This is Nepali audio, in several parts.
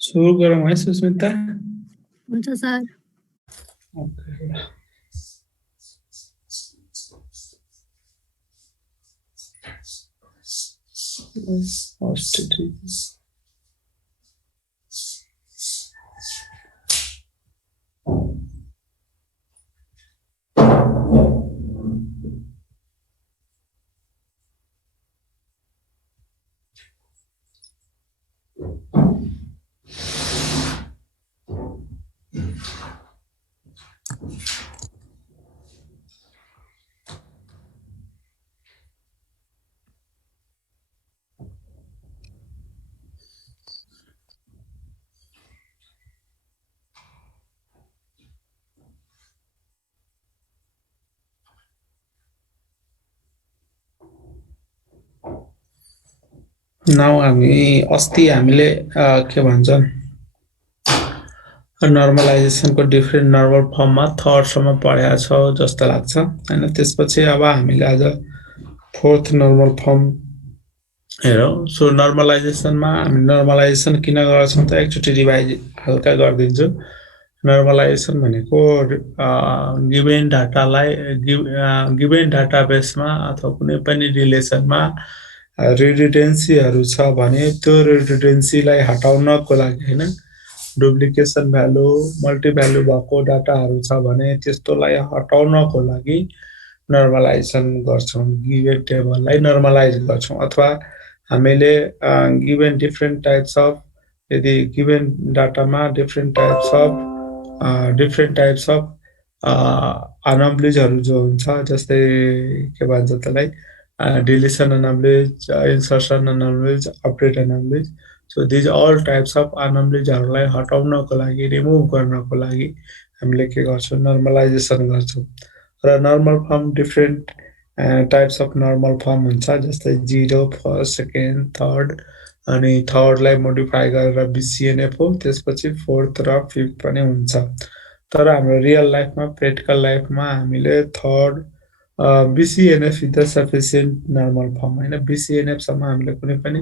सुरु गरौँ है सुस्मिता? हुन्छ सर। ओके। नाउ अस्ति हामीले के भन्छन् नर्मलाइजेसनको डिफ्रेन्ट नर्मल फर्ममा थर्डसम्म पढेका छौँ जस्तो लाग्छ हैन। त्यसपछि अब हामीले आज फोर्थ नर्मल फर्म हेरौँ। सो नर्मलाइजेसनमा हामी नर्मलाइजेसन किन गर्छौँ त एकचोटि रिभाइज हल्का गरिदिन्छु। नर्मलाइजेसन भनेको गिभेन डाटालाई गिभेन डाटाबेसमा अथवा कुनै पनि रिलेसनमा रिडन्डेन्सीहरू छ भने त्यो रिडन्डेन्सीलाई हटाउनको लागि हैन, डुप्लिकेसन भ्यालु मल्टी भ्यालु भएको डाटाहरू छ भने त्यस्तोलाई हटाउनको लागि नर्मलाइजेसन गर्छौँ। गिभेन टेबललाई नर्मलाइज गर्छौँ अथवा हामीले गिभेन डिफ्रेन्ट टाइप्स अफ यदि गिभेन डाटामा डिफ्रेन्ट टाइप्स अफ अनोमलिजहरू जो हुन्छ, जस्तै के भन्छ त्यसलाई deletion anomalies, insertion anomalies, update anomalies. So these all types of अनोमलिजहरूलाई हटाउनको लागि, रिमुभ गर्नको लागि हामीले के गर्छौँ, नर्मलाइजेसन गर्छौँ। र normal form different types of normal form हुन्छ, जस्तै 0, फर्स्ट, सेकेन्ड, थर्ड, अनि थर्डलाई मोडिफाई गरेर BCNF हो, त्यसपछि फोर्थ र फिफ्थ पनि हुन्छ। तर हाम्रो रियल लाइफमा, प्र्याक्टिकल लाइफमा हामीले third BCNF is the sufficient normal form हैन। BCNF सम्म हामीले कुनै पनि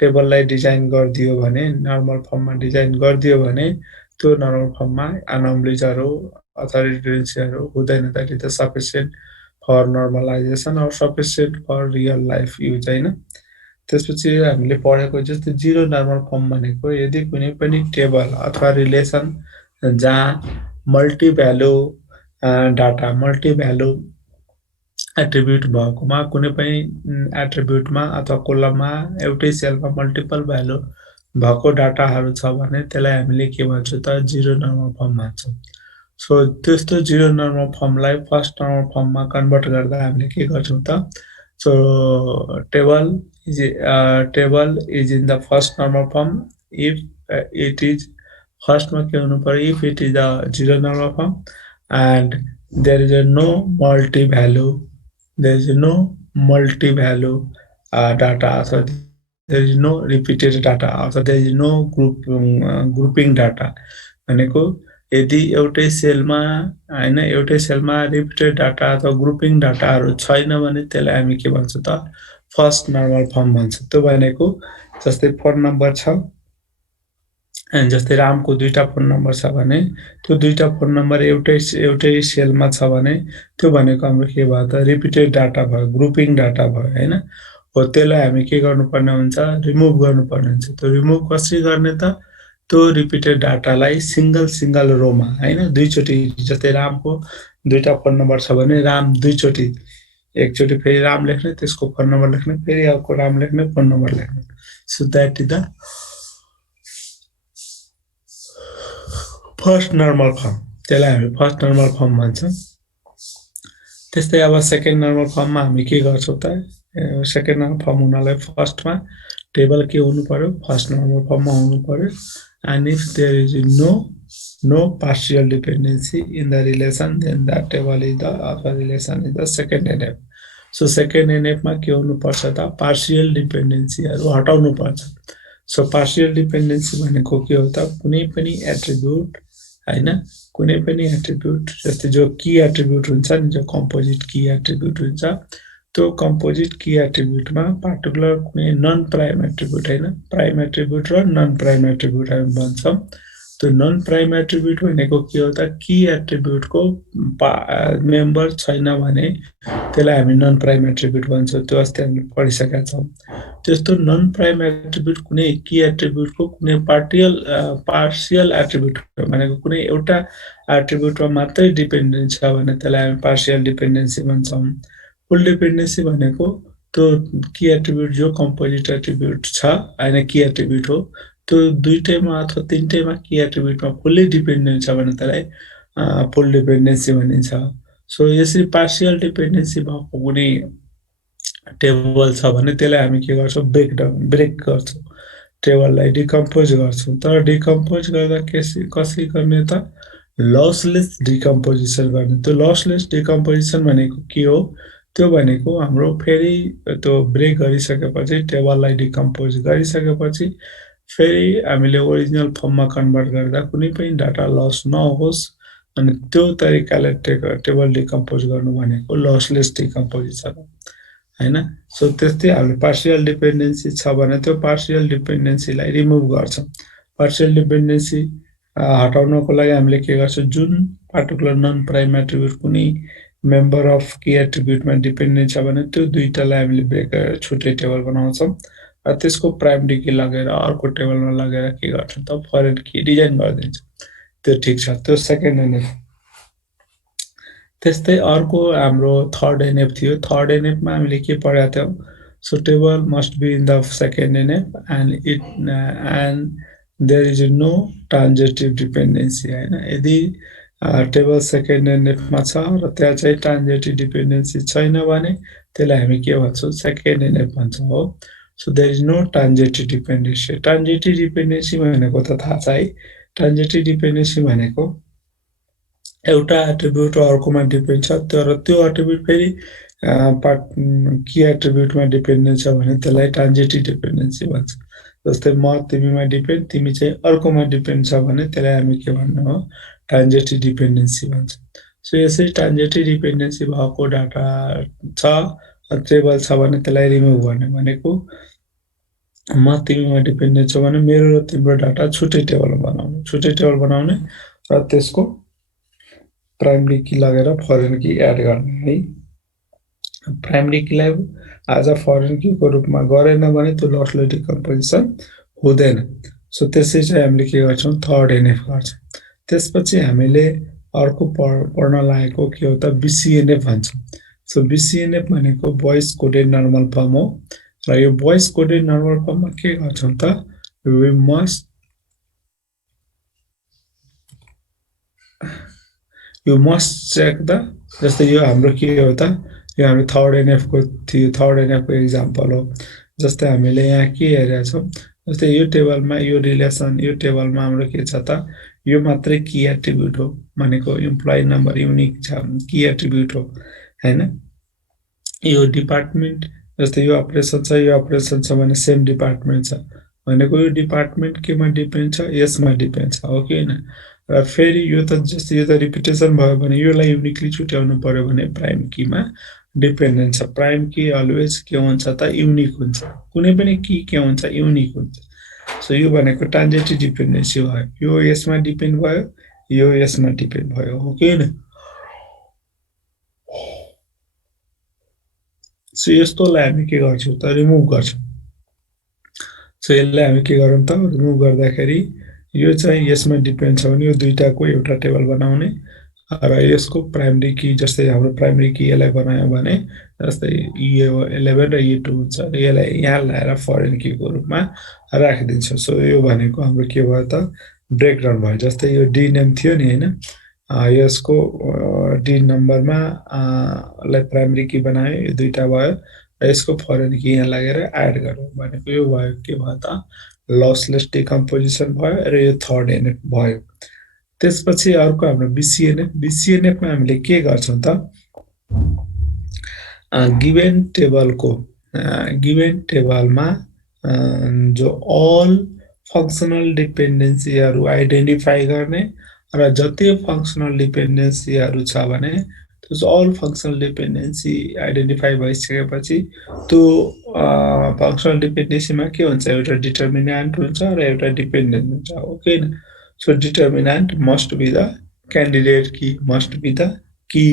टेबललाई डिजाइन गरिदियो भने, नर्मल फर्ममा डिजाइन गरिदियो भने त्यो नर्मल फर्ममा अनोमलिजहरू अथवा रिडन्डेन्सीहरू हुँदैन। That is the sufficient for normalization और sufficient for real life use हैन। त्यसपछि हामीले पढेको जस्तो जिरो नर्मल फर्म भनेको यदि कुनै पनि टेबल अथवा रिलेसन जहाँ multi value data, multi value attribute भएकोमा, कुनै पनि एट्रिब्युटमा अथवा कोलममा एउटै सेलमा मल्टिपल भ्यालु भएको डाटाहरू छ भने त्यसलाई हामीले के भन्छौँ त, जिरो नर्मल फर्म भन्छौँ। सो त्यस्तो जिरो नर्मल फर्मलाई फर्स्ट नर्मल फर्ममा कन्भर्ट गर्दा हामीले के गर्छौँ त, so table is in the first normal form if it is, फर्स्टमा के हुनु पर्यो, if it is the zero normal form and there is no multi value, there is no multi-value data, so there is no repeated data, also there is no grouping data। भनेको यदि एउटै सेलमा हैन, एउटै सेलमा रिपिटेड डाटा अथवा ग्रुपिङ डाटाहरू छैन भने त्यसलाई हामी के भन्छौँ त, फर्स्ट नर्मल फर्म भन्छौँ। त्यो भनेको जस्तै फोन नम्बर छ, जस्तै रामको 2टा फोन नम्बर छ भने त्यो 2टा फोन नम्बर एउटै सेलमा छ भने त्यो भनेको हाम्रो के भयो त, रिपिटेड डाटा भयो, ग्रुपिङ डाटा भयो हैन। हो त्यसलाई हामी के गर्नुपर्ने हुन्छ, रिमुभ गर्नुपर्ने हुन्छ। त्यो रिमुभ कसरी गर्ने त, त्यो रिपिटेड डाटालाई सिंगल रोमा हैन, दुईचोटी, जस्तै रामको 2टा फोन नम्बर छ भने राम दुईचोटी, एकचोटी फेरि राम लेख्ने, त्यसको फोन नम्बर लेख्ने, फेरि अर्को राम लेख्ने, फोन नम्बर लेख्ने। So that is the first normal form, त्यसलाई हामी फर्स्ट नर्मल फर्म भन्छौँ। त्यस्तै अब सेकेन्ड नर्मल फर्ममा हामी के गर्छौँ त, सेकेन्ड नर्मल फर्म हुनलाई फर्स्टमा टेबल के हुनु पर्यो, फर्स्ट नर्मल फर्ममा हुनु पर्यो। And if there is no partial dependency in the relation then the table is the, अथवा relation is the second NF। So second NFमा के हुनुपर्छ त, पार्शियल डिपेन्डेन्सीहरू हटाउनु पर्छ। सो पार्शियल डिपेन्डेन्सी भनेको के हो त, कुनै पनि एट्रिब्युट हैन, कुनै पनि एट्रिब्युट, जस्तै जो की एट्रिब्युट हुन्छ नि, जो कम्पोजिट की एट्रिब्युट हुन्छ, त्यो कम्पोजिट की एट्रिब्युटमा पार्टिकुलर कुनै नन प्राइम एट्रिब्युट हैन, प्राइम एट्रिब्युट र नन प्राइम एट्रिब्युट हामी भन्छौँ। त्यो नन प्राइम एट्रिब्युट भनेको के हो त, की एट्रिब्युटको मेम्बर छैन भने त्यसलाई हामी नन प्राइम एट्रिब्युट भन्छौँ। त्यो अस्ति हामीले पढिसकेका छौँ। त्यस्तो नन प्राइम एट्रिब्युट कुनै की एट्रिब्युटको कुनै पार्शियल एट्रिब्युट भनेको कुनै एउटा एट्रिब्युटमा मात्रै डिपेन्डेन्ट छ भने त्यसलाई हामी पार्शियल डिपेन्डेन्सी भन्छौँ। फुल डिपेन्डेन्सी भनेको त्यो की एट्रिब्युट जो कम्पोजिट एट्रिब्युट छ हैन, की एट्रिब्युट हो, त्यो दुईटैमा अथवा तीनटैमा की एट्रिब्युटमा फुल्ली डिपेन्डेन्ट छ भने त्यसलाई फुल डिपेन्डेन्सी भनिन्छ। सो यसरी पार्शियल डिपेन्डेन्सी भएको कुनै टेबल छ भने त्यसलाई हामी के गर्छौँ, ब्रेक गर्छौँ, टेबललाई डिकम्पोज गर्छौँ। तर डिकम्पोज गर्दा कसरी गर्ने त, लसलेस डिकम्पोजिसन गर्ने। त्यो लसलेस डिकम्पोजिसन भनेको के हो, त्यो भनेको हाम्रो फेरि त्यो ब्रेक गरिसकेपछि, टेबललाई डिकम्पोज गरिसकेपछि फेरि हामीले ओरिजिनल फर्ममा कन्भर्ट गर्दा कुनै पनि डाटा लस नहोस् अनि त्यो तरिकाले टेबल डिकम्पोज गर्नु भनेको लसलेस डिकम्पोजिसन हो हैन। सो त्यस्तै हामीले पार्शियल डिपेन्डेन्सी छ भने त्यो पार्शियल डिपेन्डेन्सीलाई रिमुभ गर्छौँ। पार्शियल डिपेन्डेन्सी हटाउनको लागि हामीले के गर्छौँ, जुन पार्टिकुलर नन प्राइम एट्रिब्युट कुनै मेम्बर अफ की एट्रिब्युटमा डिपेन्डेन्ट छ भने त्यो दुईटालाई हामीले ब्रेक गरेर छुट्टै टेबल बनाउँछौँ र त्यसको प्राइमरी की लगेर अर्को टेबलमा लगेर के गर्छौँ त, फरेन की डिजाइन गरिदिन्छौँ। त्यो ठिक छ, त्यो सेकेन्ड एनएफ। त्यस्तै अर्को हाम्रो थर्ड एनएफ थियो। थर्ड एनएफमा हामीले के पढेका थियौँ, so table must be in the second NF and there is no transitive dependency हैन। यदि टेबल सेकेन्ड एनएफमा छ र त्यहाँ चाहिँ ट्रान्जिटिभ डिपेन्डेन्सी छैन भने त्यसलाई हामी के भन्छौँ, सेकेन्ड एनएफ भन्छौँ हो। So there is no transitive dependency. Transitive dependency भनेको त थाहा छ है। ट्रान्जिटिभ डिपेन्डेन्सी भनेको एउटा एट्रिब्युट अर्कोमा डिपेन्ड छ, तर त्यो एट्रिब्युट फेरि की एट्रिब्युटमा डिपेन्डेन्ट छ भने त्यसलाई ट्रान्जिटिभ डिपेन्डेन्सी भन्छ। जस्तै म तिमीमा डिपेन्ड, तिमी चाहिँ अर्कोमा डिपेन्ड छ भने त्यसलाई हामी के भन्नु हो, ट्रान्जिटिभ डिपेन्डेन्सी भन्छ। सो यसरी ट्रान्जिटिभ डिपेन्डेन्सी भएको डाटा छ, टेबल छ भने त्यसलाई रिमुभ गर्ने भनेको म तिमीमा डिपेन्डेन्ट छु भने मेरो र तिम्रो डाटा छुट्टै टेबल बनाउने र त्यसको प्राइमरी की लगेर फरेन की एड गर्ने है। प्राइमरी कीलाई आज फरेन कीको रूपमा गरेन भने त्यो लसलेस डिकम्पोजिसन हुँदैन। सो त्यसै चाहिँ हामीले के गर्छौँ, थर्ड एनएफ गर्छौँ। त्यसपछि हामीले अर्को पढ्न लागेको के हो त, बिसिएनएफ भन्छौँ। सो बिसिएनएफ भनेको भोइस कोडेड नर्मल फर्म हो र यो भोइस कोडेड नर्मल फर्ममा के गर्छौँ त, we must you must check the, जस्तै यो हाम्रो के हो त, यो हाम्रो थर्ड एनएफको थियो, थर्ड एनएफको इक्जाम्पल हो। जस्तै हामीले यहाँ के हेरेका छौँ, जस्तै यो टेबलमा यो रिलेसन, यो टेबलमा हाम्रो के छ त, यो मात्रै की एट्रिब्युट हो भनेको इम्प्लोइ नम्बर युनिक छ, की एट्रिब्युट हो हैन। यो डिपार्टमेन्ट, जस्तै यो अपरेसन छ भने सेम डिपार्टमेन्ट छ भनेको यो डिपार्टमेन्ट केमा डिपेन्ड छ, यसमा डिपेन्ड छ हो कि हैन। र फेरि यो त जस्तै यो त रिपिटेसन भयो भने योलाई युनिकली छुट्याउनु पर्यो भने प्राइम कीमा डिपेन्डेन्ट छ। प्राइम की अलवेज के हुन्छ त, युनिक हुन्छ। कुनै पनि की के हुन्छ, युनिक हुन्छ। सो यो भनेको ट्रान्जिटिभ डिपेन्डेन्सी भयो। यो यसमा डिपेन्ड भयो, यो यसमा डिपेन्ड भयो हो कि हैन। सो यस्तोलाई हामी के गर्छौँ त, रिमुभ गर्छौँ। सो यसलाई हामी के गरौँ त, रिमुभ गर्दाखेरि यो चाहिँ यसमा डिपेन्ड छ भने यो दुईटाको एउटा टेबल बनाउने र यसको प्राइमरी की, जस्तै हाम्रो प्राइमरी की यसलाई बनायो भने जस्तै E11 र E2 हुन्छ, यसलाई यहाँ ल्याएर फरेन कीको रूपमा राखिदिन्छौँ। सो यो भनेको हाम्रो के भयो त, ब्रेकडाउन भयो। जस्तै यो डी नेम थियो नि हैन, यसको डी नम्बरमा लाई प्राइमरी की बनायो, यो दुईटा भयो र यसको फरेन की यहाँ लगेर एड गर्यो भनेको यो भयो के भयो त, लसलेस डिकम्पोजिसन भयो र यो थर्ड एनएफ भयो। त्यसपछि अर्को हाम्रो बिसिएनएफ। बिसिएनएफमा हामीले के गर्छौँ त, गिभेन टेबलमा जो अल फङ्सनल डिपेन्डेन्सीहरू आइडेन्टिफाई गर्ने र जति फङ्सनल डिपेन्डेन्सीहरू छ भने so all functional dependency identify भइसकेपछि त्यो फङ्सनल डिपेन्डेन्सीमा के हुन्छ, एउटा डिटर्मिनेन्ट हुन्छ र एउटा डिपेन्डेन्ट हुन्छ, ओके न। So determinant must be the candidate key, must be the key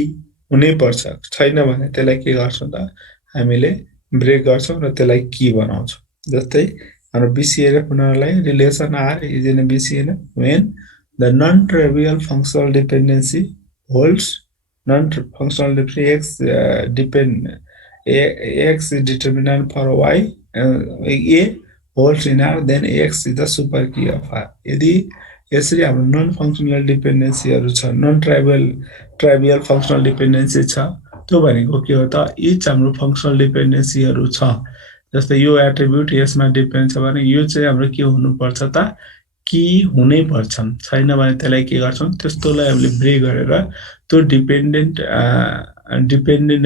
हुनैपर्छ, छैन भने त्यसलाई के गर्छौँ त हामीले ब्रेक गर्छौँ र त्यसलाई की बनाउँछौँ। जस्तै हाम्रो BCNF हुनलाई relation R is in BCNF when the non-trivial functional dependency holds, non-functional dependency X is determinant for Y, A holds in R, then X is the super key of R. यदि यसरी हाम्रो नन फङ्सनल डिपेन्डेन्सीहरू छ, नन ट्राइभियल फङ्सनल डिपेन्डेन्सी छ, त्यो भनेको के हो त, इच हाम्रो फङ्सनल डिपेन्डेन्सीहरू छ। जस्तै यो एट्रिब्युट यसमा डिपेन्ड छ भने यो चाहिँ हाम्रो के हुनुपर्छ त, की हुनै पर्छन्, छैन भने त्यसलाई के गर्छौँ, त्यस्तोलाई हामीले ब्रेक गरेर त्यो डिपेन्डेन्ट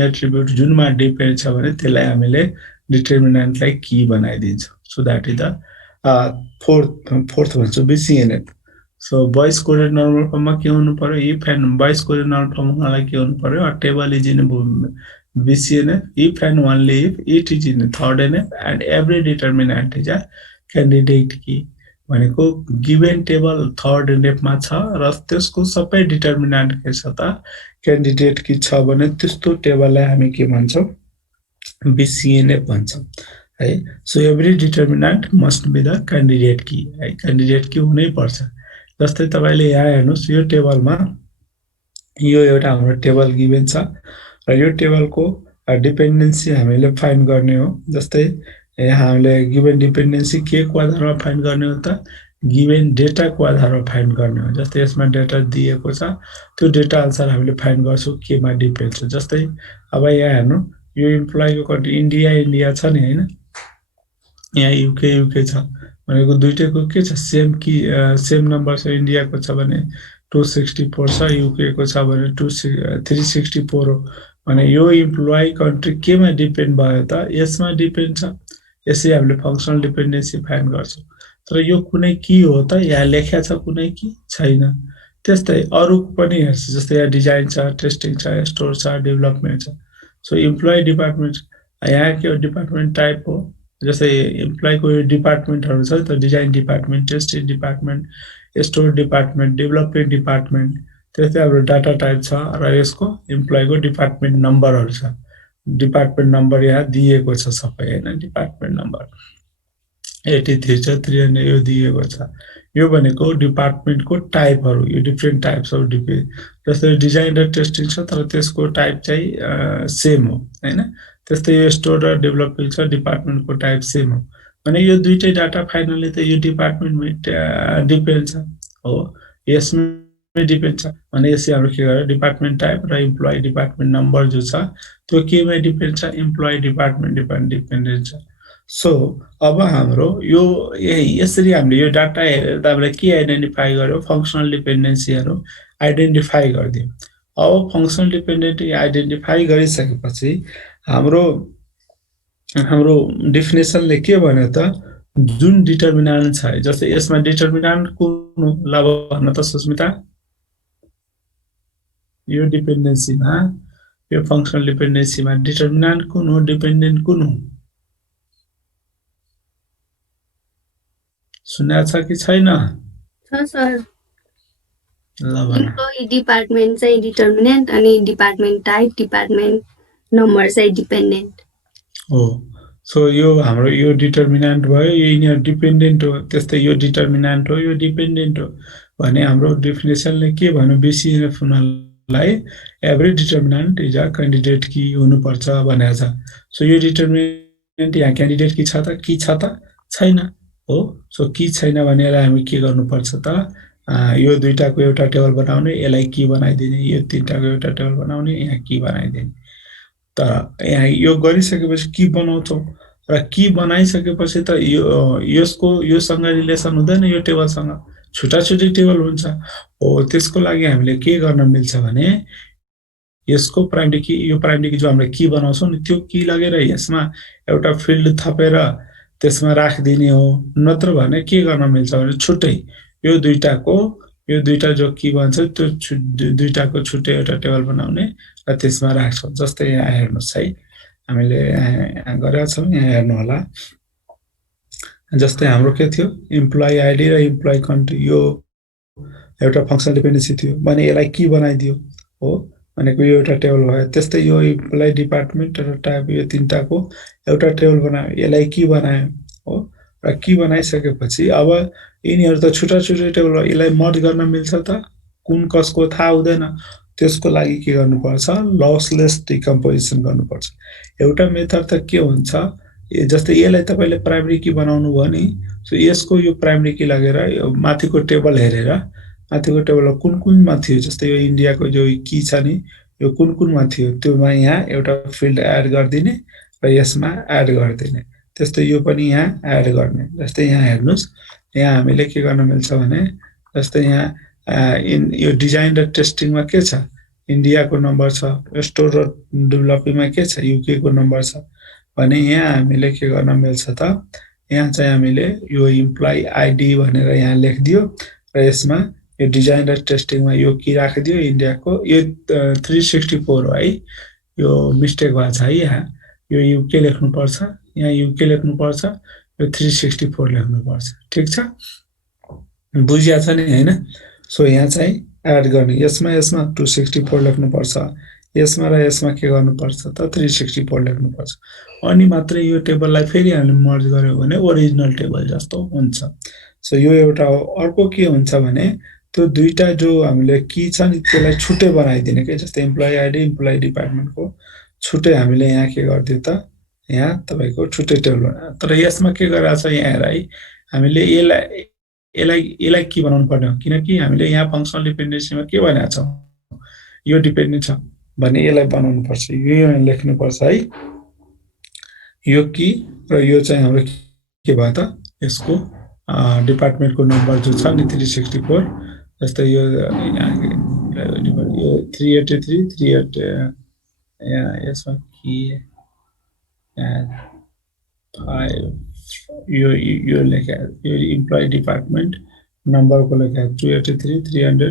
एट्रिब्युट जुनमा डिपेन्ड छ भने त्यसलाई हामीले डिटर्मिनेन्टलाई की बनाइदिन्छौँ। So that is the fourth भन्छौँ BCNF। So Boyce coded normal फर्ममा के हुनु पर्यो, if and Boyce coded normal form हुनलाई के हुनु पर्यो, a table is in BCNF if and only if it is in third NF and every determinant is a candidate key। भनेको गिभन टेबल थर्ड NF-मा छ र त्यसको सबै डिटर्मिनेन्ट के छ त क्यान्डिडेट की छ भने त्यस्तो टेबललाई हामी के भन्छौँ, BCNF भन्छौँ है। So every determinant must be the candidate key है, क्यान्डिडेट की हुनै पर्छ। जस्तै तपाईले यहाँ हेर्नुस्, यो टेबलमा यो एउटा हाम्रो टेबल गिभन छ र यो टेबलको डिपेन्डेन्सी हामीले फाइन्ड गर्ने हो। जस्तै यहाँ हामीले गिभन डिपेन्डेन्सी के को आधारमा फाइन्ड गर्ने हो त, गिभन डेटा को आधारमा फाइन्ड गर्ने हो। जस्तै यसमा डेटा दिएको छ, त्यो डेटा अनुसार हामीले फाइन्ड गर्छौँ केमा डिपेन्ड छ। जस्तै अब यहाँ हेर्नु, यो इम्प्लोइको कन्ट्री इन्डिया छ नि हैन, यहाँ युके छ भनेको दुईटैको के छ, सेम नम्बर छ। इन्डियाको छ भने 264 छ, युकेको छ भने 364 हो भने यो इम्प्लोइ कन्ट्री केमा डिपेन्ड भयो त, यसमा डिपेन्ड छ। यसै हामीले फङ्सनल डिपेन्डेन्सी फाइन्ड गर्छौँ। तर यो कुनै की हो त, यहाँ लेख्या छ कुनै की छैन। त्यस्तै अरू पनि हेर्छ, जस्तै यहाँ डिजाइन छ, टेस्टिङ छ, स्टोर छ, डेभलपमेन्ट छ। सो इम्प्लोइ डिपार्टमेन्ट यहाँ के हो, डिपार्टमेन्ट टाइप हो। जस्तै इम्प्लोइको यो डिपार्टमेन्टहरू छ त, design department, testing department, store department, development department. त्यस्तै हाम्रो डाटा टाइप छ र यसको इम्प्लोइको डिपार्टमेन्ट नम्बरहरू छ। डिपार्टमेन्ट नम्बर यहाँ दिएको छ सबै हैन, डिपार्टमेन्ट नम्बर 83 छ, 300 यो दिएको छ। यो भनेको डिपार्टमेन्टको टाइपहरू, यो डिफ्रेन्ट टाइप्स अफ जस्तै डिजाइन र टेस्टिङ छ तर त्यसको टाइप चाहिँ सेम हो हैन। त्यस्तै यो स्टोर र डेभलपमेन्ट छ, डिपार्टमेन्टको टाइप सेम हो भने यो दुईटै डाटा फाइनली त यो डिपार्टमेन्टमा डिपेन्ड छ हो, यसमै डिपेन्ड छ भने यसै हाम्रो के गर्यो, डिपार्टमेन्ट टाइप र इम्प्लोइ डिपार्टमेन्ट नम्बर जो छ त्यो केमा डिपेन्ड छ, इम्प्लोइ डिपार्टमेन्ट डिपेन्डेन्ट छ। सो अब हाम्रो यो यसरी हामीले यो डाटा हेरेर त हामीले के आइडेन्टिफाई गर्यो, फङ्सनल डिपेन्डेन्सीहरू आइडेन्टिफाई गरिदियो। अब फङ्सनल डिपेन्डेन्सी आइडेन्टिफाई गरिसकेपछि हाम्रो डेफिनेसनले के भन्यो त, जुन डिटर्मिनान्ट छ, जस्तै यसमा डिटर्मिनान्ट कुन हो ल भन्न त सुस्मिता, यो डिपेन्डेन्सीमा, यो फङ्सनल डिपेन्डेन्सीमा डिटर्मिनान्ट कुन हो, डिपेन्डेन्ट कुन हो, सुन्या छ कि छैन? छ सर। ल भन। इम्प्लोइ डिपार्टमेन्ट चाहिँ डिटर्मिनेन्ट अनि डिपार्टमेन्ट टाइप, डिपार्टमेन्ट नम्बर चाहिँ डिपेन्डेन्ट हो। सो यो हाम्रो यो डिटर्मिनेन्ट भयो, यो यिनीहरू डिपेन्डेन्ट हो। त्यस्तै यो डिटर्मिनेन्ट हो, यो डिपेन्डेन्ट हो भने हाम्रो डेफिनेसनले के भन्यो, BCNF हुनलाई every determinant is a candidate key हुनुपर्छ भनेको छ। सो यो डिटर्मिनेन्ट यहाँ क्यान्डिडेट की छ त, की छ त छैन हो। सो की छैन भने यसलाई हामी के गर्नुपर्छ त, यो दुईटाको एउटा टेबल बनाउने, यसलाई की बनाइदिने, यो तीनटाको एउटा टेबल बनाउने, यहाँ की बनाइदिने। तर यहाँ यो गरिसकेपछि की बनाउँछौँ र की बनाइसकेपछि त यसको योसँग रिलेसन हुँदैन, यो टेबलसँग छुट्टा-छुट्टै टेबल हुन्छ हो। त्यसको लागि हामीले के गर्न मिल्छ भने यसको प्राइमरी की, यो प्राइमरी की जो हामीले की बनाउँछौँ नि, त्यो की लगेर यसमा एउटा फिल्ड थपेर त्यसमा राखिदिने हो। नत्र भने के गर्न मिल्छ भने छुट्टै यो दुईटा जो की भन्छ त्यो दुईटाको छुट्टै एउटा टेबल बनाउने र र त्यसमा राख्छौँ। जस्तै यहाँ हेर्नुहोस् है, हामीले यहाँ गरेका छौँ, यहाँ हेर्नु होला। जस्तै हाम्रो के थियो, इम्प्लोइ आइडी र इम्प्लोइ कन्ट्री, यो एउटा फङ्सनल डिपेन्डेन्सी थियो भने यसलाई की बनाइदियो हो भनेको यो एउटा टेबल भयो। त्यस्तै यो इम्प्लोइ डिपार्टमेन्ट र टाइप, यो तीनटाको एउटा टेबल बनायो, यसलाई की बनायो हो। र की बनाइसकेपछि अब यिनीहरू त छुट्टा छुट्टै टेबल हो, यसलाई मर्ज गर्न मिल्छ त, कुन कसको थाहा हुँदैन। त्यसको लागि के गर्नुपर्छ, लसलेस डिकम्पोजिसन गर्नुपर्छ। एउटा मेथड त के हुन्छ, जस्तै यसलाई तपाईँले प्राइमेरी की बनाउनु भयो नि, सो यसको यो प्राइमेरी की लगेर यो माथिको टेबल हेरेर, माथिको टेबलमा कुन कुनमा थियो, जस्तै यो इन्डियाको जो की छ नि, यो कुन कुनमा थियो त्योमा यहाँ एउटा फिल्ड एड गरिदिने र यसमा एड गरिदिने। त्यस्तै यो पनि यहाँ एड गर्ने। जस्तै यहाँ हेर्नुहोस्, यहाँ हामीले के गर्न मिल्छ भने, जस्तै यहाँ यो डिजाइन र टेस्टिङमा के छ, इन्डियाको नम्बर छ, स्टोर र डेभलपिङमा के छ, युके को नम्बर छ भने यहाँ हामीले के गर्न मिल्छ त, यहाँ चाहिँ हामीले यो इम्प्लोइ आइडी भनेर यहाँ लेखिदियो र यसमा यो डिजाइन र टेस्टिङमा यो की राखिदियो, इन्डियाको यो 364 हो है, यो मिस्टेक भएको छ है। यहाँ यो युके लेख्नुपर्छ, यहाँ युके लेख्नुपर्छ, यो 364 लेख्नुपर्छ। ठिक छ, बुझिया छ नि हैन। सो यहाँ चाहिँ एड गर्ने, यसमा 264 लेख्नुपर्छ, यसमा र यसमा के गर्नुपर्छ त 364 लेख्नुपर्छ। अनि मात्रै यो टेबललाई फेरि हामीले मर्ज गर्यो भने ओरिजिनल टेबल जस्तो हुन्छ। सो यो एउटा हो। अर्को के हुन्छ भने, त्यो दुईटा जो हामीले की छ नि त्यसलाई छुट्टै बनाइदिने के, जस्तै इम्प्लोइ आइडी इम्प्लोइ डिपार्टमेन्टको छुट्टै हामीले यहाँ के गरिदियो त, यहाँ तपाईँको छुट्टै टेबल बनायो। तर यसमा के गरिरहेको छ यहाँ हेर है, हामीले यसलाई के बनाउनु पर्ने हो, किनकि हामीले यहाँ फङ्सनल डिपेन्डेन्सीमा के भनेको छौँ, यो डिपेन्डेन्ट छ भने यसलाई बनाउनु पर्छ, यो लेख्नुपर्छ है। यो की र यो चाहिँ हाम्रो के भयो त, यसको डिपार्टमेन्टको नम्बर जो छ नि 364, जस्तै यो 383 यहाँ यसमा के 5 यो लेखा, यो इम्प्लोइ डिपार्टमेन्ट नम्बरको लेखा 283 300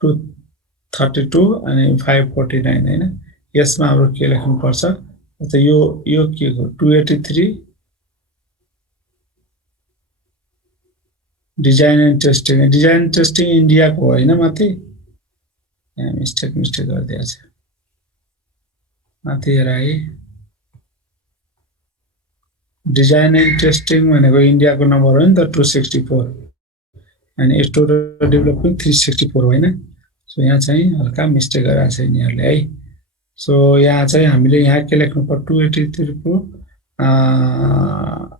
232 अनि 549 हैन। यसमा हाम्रो के लेख्नुपर्छ त, यो के हो 283 डिजाइन एन्ड टेस्टिङ इन्डियाको होइन माथि, यहाँ मिस्टेक गरिदिएको छ माथि हेर है। डिजाइन एन्ड टेस्टिङ भनेको इन्डियाको नम्बर हो नि त 264, अनि स्टोर र डेभलपमेन्ट 364 होइन। सो यहाँ चाहिँ हल्का मिस्टेक गरेको छ यिनीहरूले है। सो यहाँ चाहिँ हामीले यहाँ के लेख्नु पर्छ, 283 को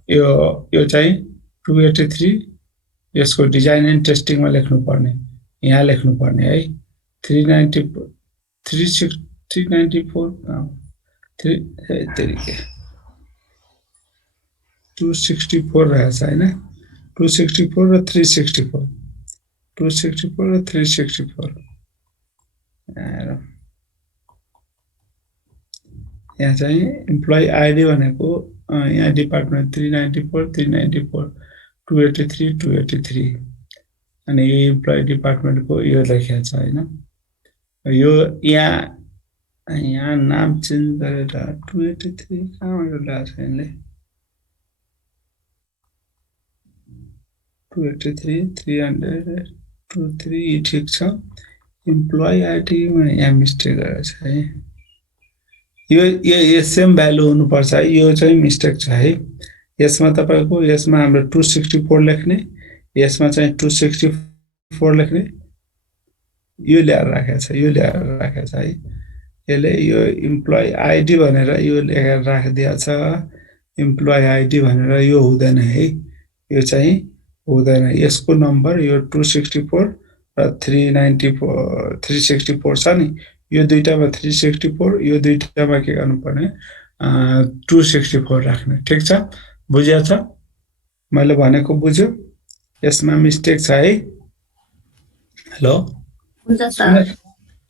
यो चाहिँ 283 यसको डिजाइन एन्ड टेस्टिङमा लेख्नुपर्ने, यहाँ लेख्नुपर्ने है। 394 264 रहेछ होइन, 264 र 364, 264 र 364। यहाँ चाहिँ इम्प्लोइ आइडी भनेको यहाँ डिपार्टमेन्ट 394 394 283 283 अनि यो इम्प्लोइ डिपार्टमेन्टको यो लेखेको छ होइन। यो यहाँ नाम चेन्ज गरेर 283 कहाँबाट ल्याएको छ यसले, 283 300 23 ठिक छ। इम्प्लोइ आइडीमा यहाँ मिस्टेक गरेको छ है, यो सेम भ्यालु हुनुपर्छ है, यो चाहिँ मिस्टेक छ है। यसमा तपाईको यसमा हाम्रो 264 लेख्ने, यसमा चाहिँ 264 लेख्ने, यो ल्याएर राखेको छ, यो ल्याएर राखेको छ है। यसले यो इम्प्लोइ आइडी भनेर यो लेखेर राखिदिएको छ, इम्प्लोइ आइडी भनेर यो हुँदैन है, यो चाहिँ हुँदैन। यसको नम्बर यो 264 र 364 छ नि, यो दुईटामा 364, यो दुईटामा के गर्नुपर्ने 264 राख्ने। ठिक छ, बुझिया छ, मैले भनेको बुझ्यो, यसमा मिस्टेक छ है। हेलो,